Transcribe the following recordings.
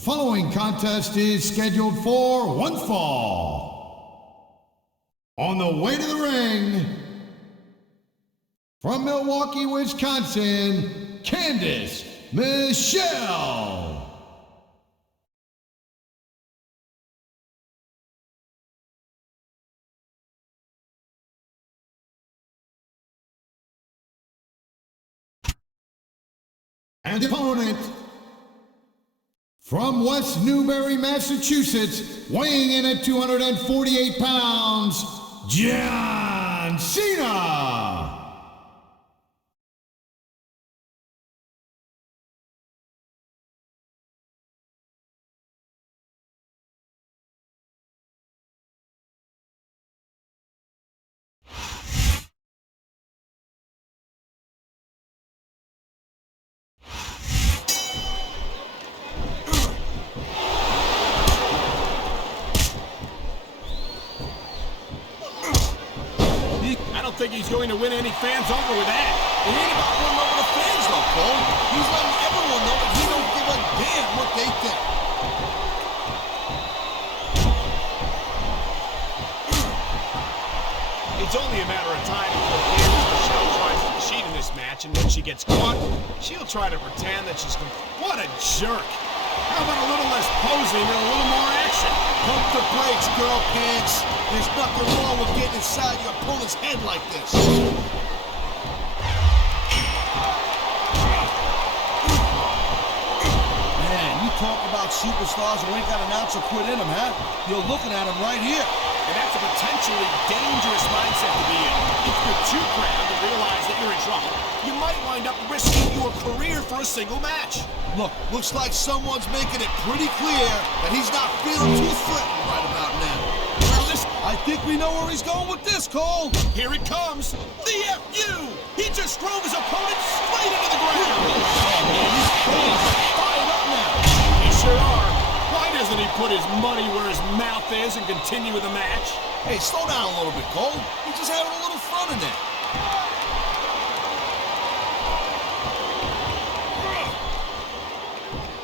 The following contest is scheduled for one fall. On the way to the ring, from Milwaukee, Wisconsin, Candice Michelle. And the opponent, from West Newbury, Massachusetts, weighing in at 248 pounds, John Cena. I don't think he's going to win any fans over with that. It ain't about winning over the fans, though, Cole. He's letting everyone know that he don't give a damn what they think. It's only a matter of time before Candice Michelle tries to cheat in this match, and when she gets caught, she'll try to pretend that she's... What a jerk! How about a little less posing and a little more action? Pump the brakes, girl pants. There's nothing wrong with getting inside your opponent's head like this. Man, you talk about superstars who ain't got an ounce of quit in them, huh? You're looking at them right here. And that's a potentially dangerous mindset to be in. If you're too proud to realize that you're in trouble, you might wind up risking your career for a single match. Look, looks like someone's making it pretty clear that he's not feeling too threatened right about now. Well, this... I think we know where he's going with this, Cole. Here it comes. The FU! He just drove his opponent straight into the ground. Oh, man, these fans are fired up now. They sure are. Why doesn't he put his money where his mouth is and continue with the match? Hey, slow down a little bit, Cole. He's just having a little fun in there.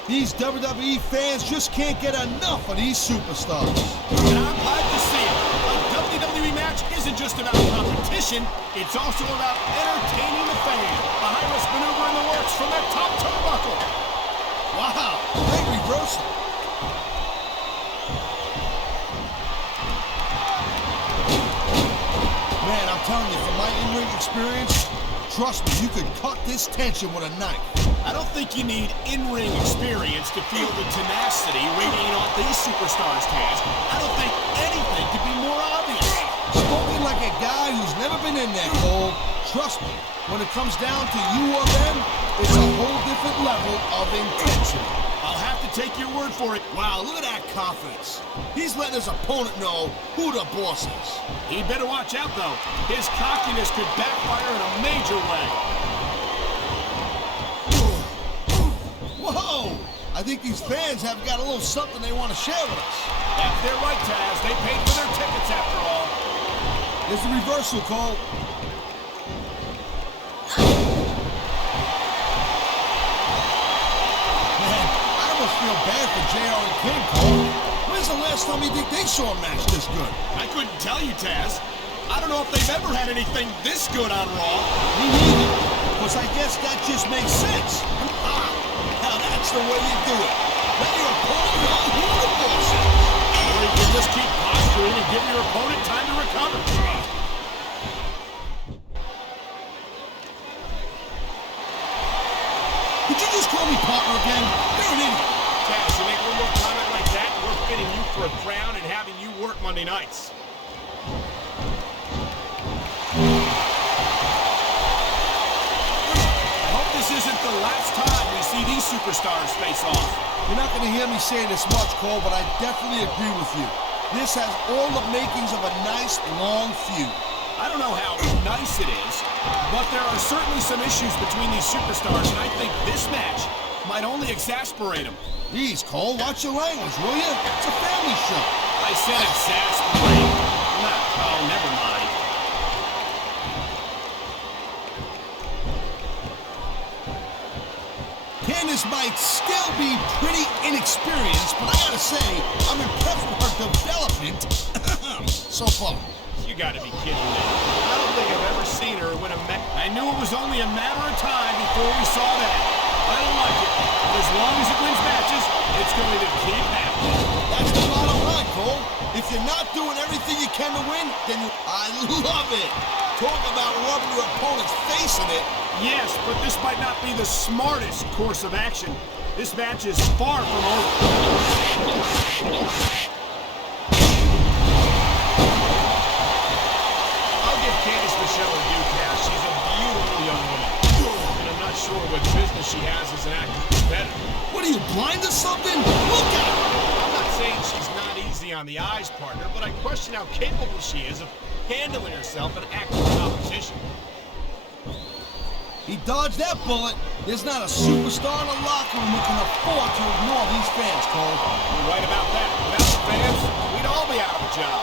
These WWE fans just can't get enough of these superstars. And I'm glad to see it. A WWE match isn't just about competition, it's also about entertaining the fan. A high-risk maneuver in the works from that top turnbuckle. Wow, great reversal. Man, I'm telling you, from my in-ring experience, trust me, you could cut this tension with a knife. I don't think you need in-ring experience to feel the tenacity radiating off these superstars, Taz. I don't think anything could be more obvious. Spoken like a guy who's never been in there, Cole. Trust me, when it comes down to you or them, it's a whole different level of intensity. I'll have to take your word for it. Wow, look at that confidence. He's letting his opponent know who the boss is. He better watch out, though. His cockiness could backfire in a major way. Whoa! I think these fans have got a little something they want to share with us. That's their right, Taz. They paid for their tickets, after all. There's the reversal, Cole. Man, I almost feel bad for JR and King, Cole. When's the last time you think they saw a match this good? I couldn't tell you, Taz. I don't know if they've ever had anything this good on Raw. Me neither. Because I guess that just makes sense. Now that's the way you do it. Let your opponent know who the boss is. Or you can just keep posturing and give your opponent time to recover. Did you just call me partner again? You're an idiot. Taz, you make one more comment like that, and we're fitting you for a crown and having you work Monday nights. I hope this isn't the last time we see these superstars face off. You're not going to hear me say this much, Cole, but I definitely agree with you. This has all the makings of a nice, long feud. I don't know how nice it is, but there are certainly some issues between these superstars, and I think this match might only exasperate them. Jeez, Cole, watch your language, will you? It's a family show. I said exasperate. Oh, never mind. Candice might might still be pretty inexperienced, but I gotta say, I'm impressed with her development so far. You gotta be kidding me. I don't think I've ever seen her win a match. I knew it was only a matter of time before we saw that. I don't like it. But as long as it wins matches, it's going to keep happening. That's the bottom line, Cole. If you're not doing everything you can to win, then I love it. Talk about rubbing your opponent's face in it. Yes, but this might not be the smartest course of action. This match is far from over. I'll give Candice Michelle her due, Cash. She's a beautiful young woman. And I'm not sure what business she has as an active competitor. What are you, blind or something? Look at her! I'm not saying she's not easy on the eyes, partner, but I question how capable she is of handling herself in active competition. He dodged that bullet. There's not a superstar in the locker room who can afford to ignore these fans, Cole. You're right about that. Without the fans, we'd all be out of a job.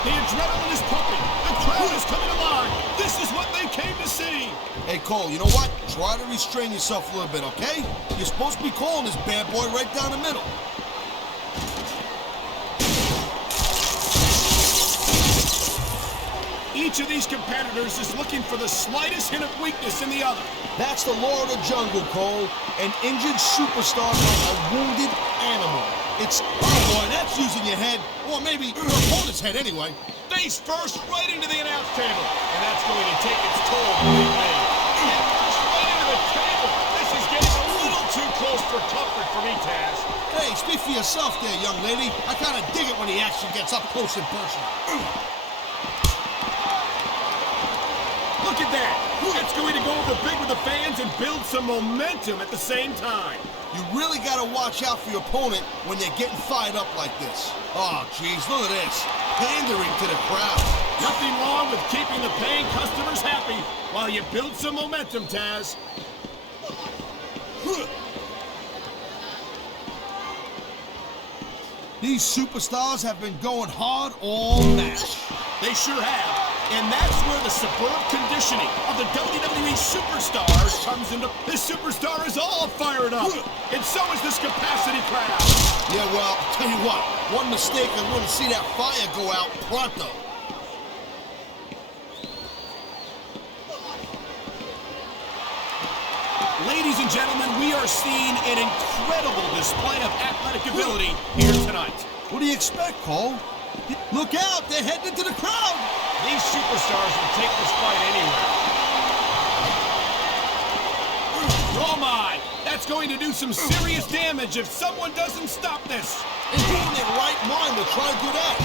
The adrenaline is pumping. The crowd is coming alive. This is what they came to see. Hey, Cole, you know what? Try to restrain yourself a little bit, okay? You're supposed to be calling this bad boy right down the middle. Each of these competitors is looking for the slightest hint of weakness in the other. That's the law of the jungle, Cole. An injured superstar like a wounded animal. It's, oh boy, that's using your head, or maybe your opponent's head anyway. Face first right into the announce table, and that's going to take its toll on the ring. Head first right into the table. This is getting a little too close for comfort for me, Taz. Hey, speak for yourself there, young lady. I kind of dig it when he actually gets up close and personal. Look at that! That's going to go over big with the fans and build some momentum at the same time. You really got to watch out for your opponent when they're getting fired up like this. Oh, geez, look at this. Pandering to the crowd. Nothing wrong with keeping the paying customers happy while you build some momentum, Taz. These superstars have been going hard all match. They sure have. And that's where the superb conditioning of the WWE Superstars comes into. This superstar is all fired up. And so is this capacity crowd. Yeah, well, tell you what. One mistake and we're going to see that fire go out pronto. Ladies and gentlemen, we are seeing an incredible display of athletic ability here tonight. What do you expect, Cole? Look out, they're heading into the crowd. These superstars will take this fight anywhere. Oh my! That's going to do some serious damage if someone doesn't stop this. And who in their right mind will try to do that?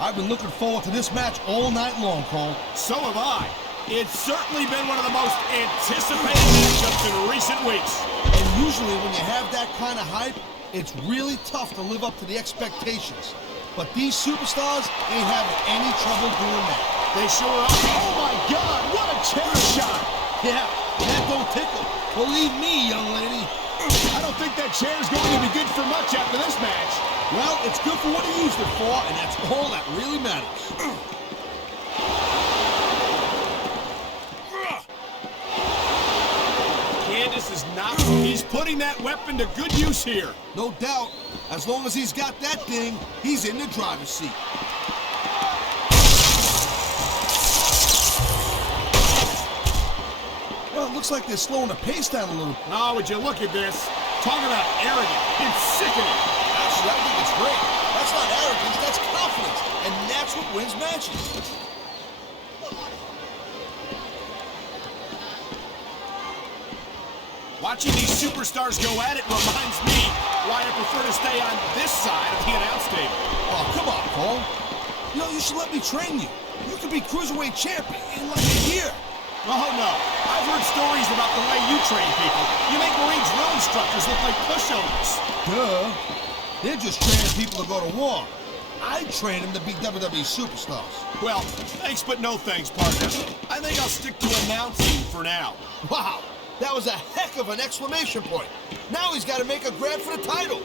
I've been looking forward to this match all night long, Cole. So have I. It's certainly been one of the most anticipated matchups in recent weeks. And usually when you have that kind of hype, it's really tough to live up to the expectations. But these superstars ain't having any trouble doing that. They sure are. Oh my God, what a chair shot! Yeah, that don't tickle. Believe me, young lady. I don't think that chair is going to be good for much after this match. Well, it's good for what he used it for, and that's all that really matters. Candice is not. He's putting that weapon to good use here. No doubt. As long as he's got that thing, he's in the driver's seat. Well, it looks like they're slowing the pace down a little. Oh, would you look at this? Talking about arrogant. It's sickening. Actually, I think it's great. That's not arrogance, that's confidence. And that's what wins matches. Watching these superstars go at it reminds me why I prefer to stay on this side of the announce table. Oh, come on, Cole. You know, you should let me train you. You could be Cruiserweight champion in like a year. Oh, no. I've heard stories about the way you train people. You make Marine drill instructors look like pushovers. Duh. They're just training people to go to war. I train them to be WWE superstars. Well, thanks but no thanks, partner. I think I'll stick to announcing for now. Wow. That was a heck of an exclamation point. Now he's got to make a grab for the title.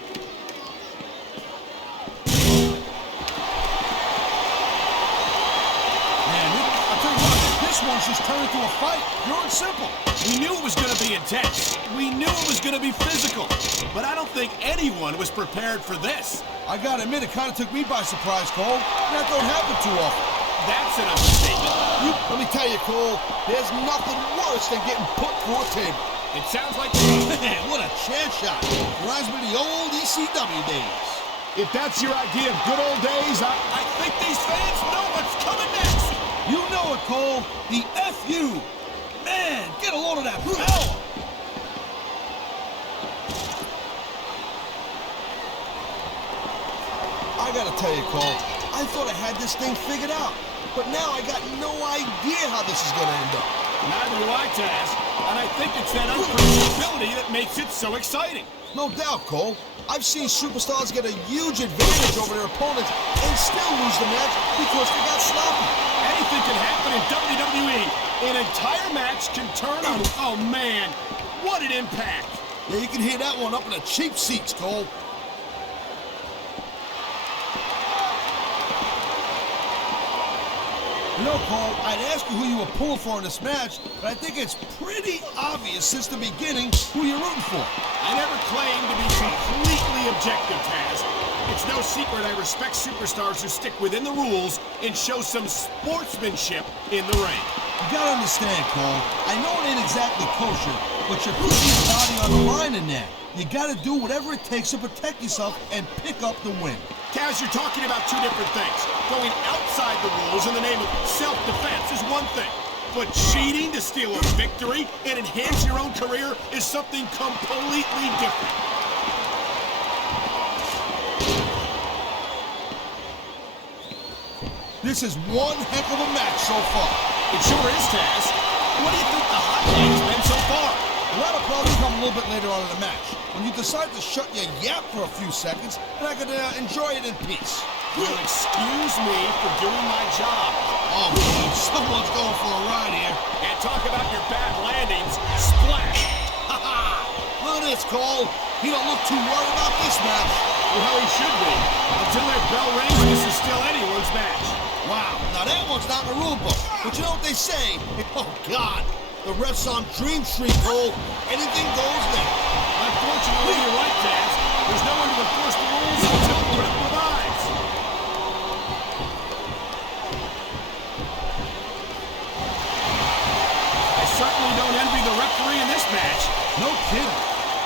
This one's just turned into a fight, pure and simple. We knew it was going to be intense. We knew it was going to be physical. But I don't think anyone was prepared for this. I gotta admit, it kind of took me by surprise, Cole. That don't happen too often. That's an understatement. Let me tell you, Cole, there's nothing worse than getting put through a table. It sounds like... Man, what a chair shot. Reminds me of the old ECW days. If that's your idea of good old days, I think these fans know what's coming next. You know it, Cole. The F.U. Man, get a load of that power. I gotta tell you, Cole, I thought I had this thing figured out. But now I got no idea how this is gonna end up. Neither do I, Taz. And I think it's that unpredictability that makes it so exciting. No doubt, Cole. I've seen superstars get a huge advantage over their opponents and still lose the match because they got sloppy. Anything can happen in WWE. An entire match can turn on... Oh, man. What an impact. Yeah, you can hear that one up in the cheap seats, Cole. You know, Cole, I'd ask you who you were pulling for in this match, but I think it's pretty obvious since the beginning who you're rooting for. I never claimed to be completely objective, Taz. It's no secret I respect superstars who stick within the rules and show some sportsmanship in the ring. You gotta understand, Cole, I know it ain't exactly kosher, but you're putting your body on the line in there. You gotta do whatever it takes to protect yourself and pick up the win. Taz, you're talking about two different things. Going outside the rules in the name of self-defense is one thing. But cheating to steal a victory and enhance your own career is something completely different. This is one heck of a match so far. It sure is, Taz. What do you think the highlight's been so far? A lot of problems come a little bit later on in the match, when you decide to shut your yap for a few seconds, and I could enjoy it in peace. You'll excuse me for doing my job. Oh, man, someone's going for a ride here. And talk about your bad landings. Splash! Ha-ha! Look at this, Cole. He don't look too worried about this match. Well, he should be. Until that bell rings, this is still anyone's match. Wow, now that one's not in the rule book. But you know what they say? Oh, God. The ref's on Dream Street, Cole. Anything goes now. Unfortunately, you're right, Taz. There's no one to enforce the rules until the ref provides. I certainly don't envy the referee in this match. No kidding.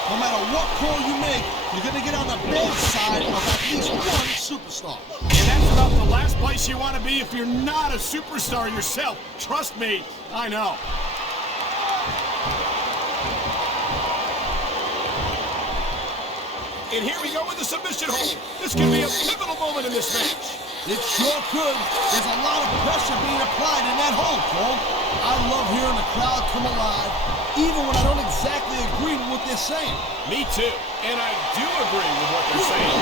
No matter what call you make, you're going to get on the bad side of at least one superstar. And that's about the last place you want to be if you're not a superstar yourself. Trust me, I know. And here we go with the submission hold. This could be a pivotal moment in this match. It sure could. There's a lot of pressure being applied in that hold, Cole. I love hearing the crowd come alive, even when I don't exactly agree with what they're saying. Me too. And I do agree with what they're saying.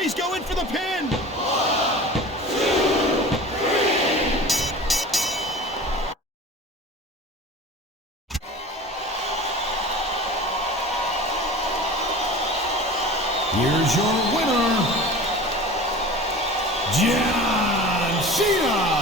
He's going for the pin. Here's your winner, John Cena.